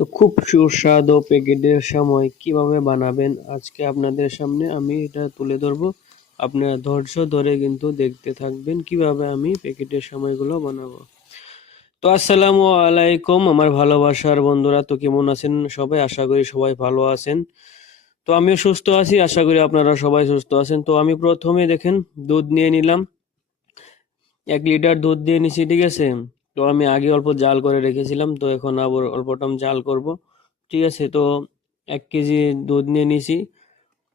তো খুব সুস্বাদু প্যাকেটের সময় কিভাবে বানাবেন আজকে আপনাদের সামনে আমি এটা তুলে ধরবো। আপনারা ধৈর্য ধরে কিন্তু দেখতে থাকবেন কিভাবে আমি প্যাকেটের সময়গুলো বানাবো। তো আসসালামু আলাইকুম আমার ভালোবাসার বন্ধুরা, তো কেমন আছেন সবাই? আশা করি সবাই ভালো আছেন। তো আমিও সুস্থ আছি, আশা করি আপনারা সবাই সুস্থ আছেন। তো আমি প্রথমে দেখেন দুধ নিয়ে নিলাম, 1 লিটার দুধ দিয়ে নিছি, ঠিক আছে। তো আমি আগে অল্প জাল করে রেখেছিলাম, তো এখন আবার অল্পটা জাল করব, ঠিক আছে। তো 1 কেজি দুধ নিয়ে নিছি।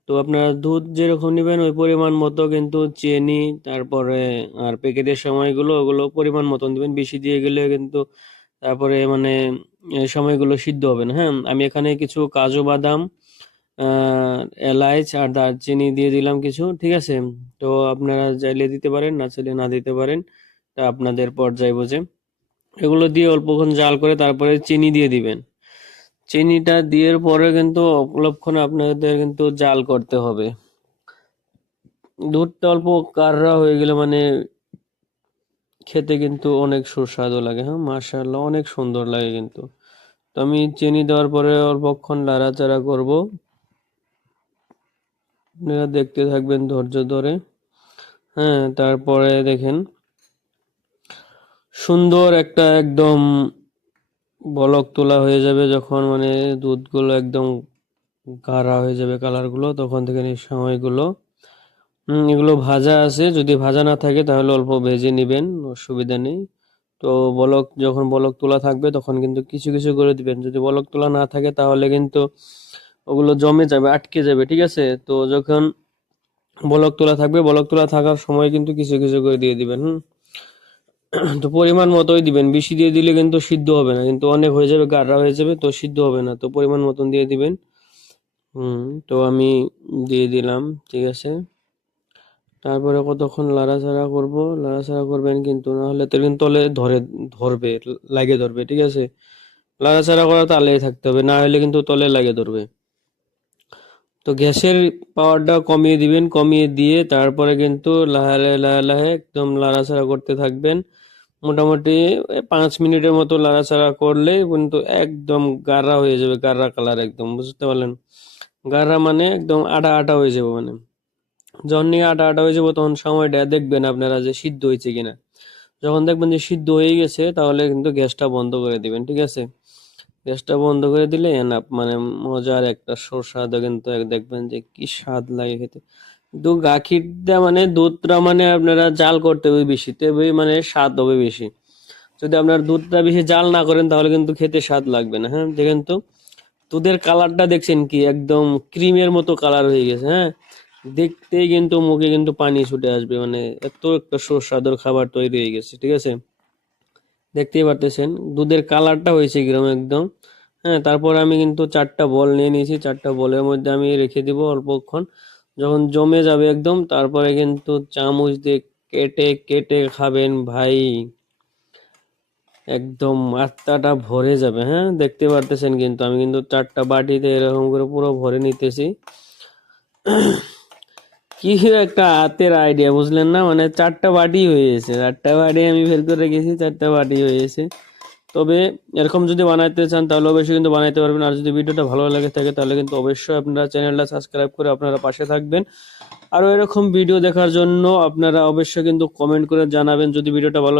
তো আপনারা দুধ যেরকম নেবেন ওই পরিমাণ মতো কিন্তু চিনি, তারপরে আর প্যাকেটের সময়গুলো ওগুলো পরিমাণ মতন দিবেন। বেশি দিয়ে গেলে কিন্তু তারপরে মানে সময়গুলো সিদ্ধ হবে না। হ্যাঁ, আমি এখানে কিছু কাজু বাদাম, এলাচ আর দারচিনি দিয়ে দিলাম কিছু, ঠিক আছে। তো আপনারা চাইলে দিতে পারেন, না চাইলে না দিতে পারেন, তা আপনাদের পর্যায়ে বুঝে। এগুলো দিয়ে অল্পক্ষণ জাল করে তারপরে চিনি দিয়ে দিবেন। চিনিটা দিয়ে পরে কিন্তু অল্পক্ষণ আপনাদের কিন্তু জাল করতে হবে। দুধটা অল্প কাড়া হয়ে গেলে মানে খেতে কিন্তু অনেক সুস্বাদু লাগে। হ্যাঁ, মাশাআল্লাহ অনেক সুন্দর লাগে কিন্তু। তো আমি চিনি দেওয়ার পরে অল্পক্ষণ নাড়াচাড়া করব, আপনারা দেখতে থাকবেন ধৈর্য ধরে। হ্যাঁ, তারপরে দেখেন সুন্দর একটা একদম বলক তোলা হয়ে যাবে যখন মানে দুধগুলো একদম গাঢ়া হয়ে যাবে কালারগুলো, তখন থেকে এই সময়গুলো এগুলো ভাজা আছে, যদি ভাজা না থাকে তাহলে অল্প ভেজে নেবেন, অসুবিধা নেই। তো যখন বলক তোলা থাকবে তখন কিন্তু কিছু কিছু করে দিবেন। যদি বলক তোলা না থাকে তাহলে কিন্তু ওগুলো জমে যাবে, আটকে যাবে, ঠিক আছে। তো যখন বলক তোলা থাকবে, বলক তোলা থাকার সময় কিন্তু কিছু কিছু করে দিয়ে দিবেন। তো পরিমাণ মতোই দিবেন, বেশি দিয়ে দিলে কিন্তু সিদ্ধ হবে না, কিন্তু অনেক হয়ে যাবে, গাঢ়া হয়ে যাবে, তো সিদ্ধ হবে না। তো পরিমাণ মতন দিয়ে দিবেন। তো আমি দিয়ে দিলাম, ঠিক আছে। তারপরে কতক্ষণ লাড়াচাড়া করব, লাড়াচাড়া করবেন কিন্তু, নাহলে তো কিন্তু তলে ধরবে, লাগে ধরবে, ঠিক আছে। লাড়াচাড়া করা তালেই থাকতে হবে, না হলে কিন্তু তলে লাগে ধরবে। তো গ্যাসের পাওয়ারটা কমিয়ে দিবেন, কমিয়ে দিয়ে তারপরে কিন্তু লাহে লাহে লাহে একদম লাড়াচাড়া করতে থাকবেন। মোটামুটি 5 মিনিটের মতো লাড়াচাড়া করলে কিন্তু একদম গাঢ়া হয়ে যাবে, গাঢ়া কালার একদম, বুঝতে পারলেন? গাঢ়া মানে একদম আটা আটা হয়ে যাবে মানে। যখন নিয়ে আটা আটা হয়ে যাবো তখন সময়টা দেখবেন আপনারা যে সিদ্ধ হয়েছে কিনা। যখন দেখবেন যে সিদ্ধ হয়ে গেছে তাহলে কিন্তু গ্যাসটা বন্ধ করে দিবেন, ঠিক আছে। গ্যাসটা বন্ধ করে দিলে এনাফ, মানে মজার একটা সুস্বাদু কিন্তু দেখবেন যে কি স্বাদ লাগে খেতে। কিন্তু গাখিরটা মানে দুধটা মানে আপনারা জাল করতে হবে বেশি, তবে মানে স্বাদ হবে বেশি। যদি আপনার দুধটা বেশি জাল না করেন তাহলে কিন্তু খেতে স্বাদ লাগবে না। হ্যাঁ, দেখেন তো দুধের কালারটা দেখছেন কি একদম ক্রিমের মতো কালার হয়ে গেছে। হ্যাঁ, দেখতেই কিন্তু মুখে কিন্তু পানি ছুটে আসবে, মানে এত একটা সুস্বাদুর খাবার তৈরি হয়ে গেছে, ঠিক আছে। দেখতেই পারতেছেন দুধের কালারটা হয়েছে কিরকম একদম। হ্যাঁ, তারপর আমি কিন্তু 4টা বল নিয়ে নিয়েছি, 4টা বলের মধ্যে আমি রেখে দিব অল্পক্ষণ। যখন জমে যাবে একদম তারপরে কিন্তু চামচ দিয়ে কেটে কেটে খাবেন ভাই, একদম মাথাটা ভরে যাবে। হ্যাঁ, দেখতে পারতেছেন কিন্তু আমি কিন্তু 4টা বাটিতে এরকম করে পুরো ভরে নিতেছি। কি একটা হাতের আইডিয়া, বুঝলেন না? মানে 4টা বাটি হয়ে গেছে, 4টা বাটি আমি বের করে রেখেছি, 4টা বাটি হয়ে গেছে। তবে এরকম যদি বানাইতে চান তাহলে অবশ্যই কিন্তু বানাইতে পারবেন। আর যদি ভিডিওটা ভালো লাগে থাকে তাহলে কিন্তু অবশ্যই আপনারা চ্যানেলটা সাবস্ক্রাইব করে আপনারা পাশে থাকবেন। আরো এরকম ভিডিও দেখার জন্য আপনারা অবশ্যই কিন্তু কমেন্ট করে জানাবেন যদি ভিডিওটা ভালো